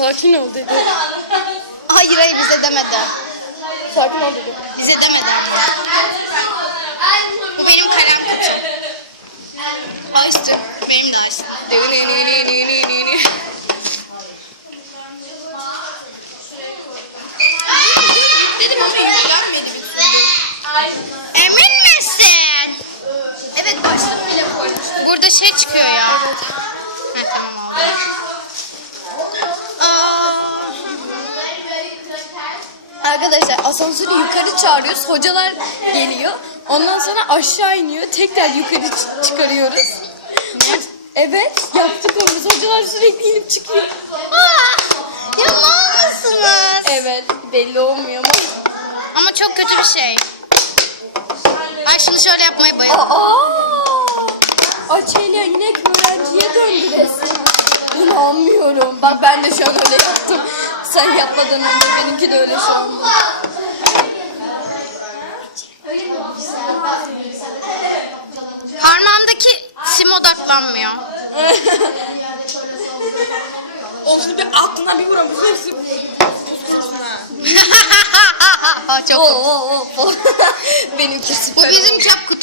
sakin ol dedi. Hayır hayır bize demedi. Sakin ol dedi. Bize demedi. Bu benim kalem kutum. Açtım. Benim de açtım. Dedim ama yüklenmedi bir türlü. Emin misin? Evet başlık bile koymuştum. Burada şey çıkıyor ya. Evet. Heh, tamam oldu. Arkadaşlar asansörü yukarı çağırıyoruz. Hocalar geliyor. Ondan sonra aşağı iniyor. Tekrar yukarı çıkarıyoruz. Evet yaptık onu. Hocalar sürekli inip çıkıyor. Ya mal mısınız? Evet belli olmuyor ama. Ama çok kötü bir şey. Ben şunu şöyle yapmayı bayılıyorum. Aa! Açelya yine öğrenciye döndü resmen. İnanmıyorum. Bak ben de şu an öyle yaptım. Sen yapmadan önce benimki de öyle şu anda. Parmağımdaki sim odaklanmıyor. Olsun bir aklına bir vuramıyorsun hepsi. çok Oo, oo, oo. benimki Bu süper. bizim çöp kutumuz.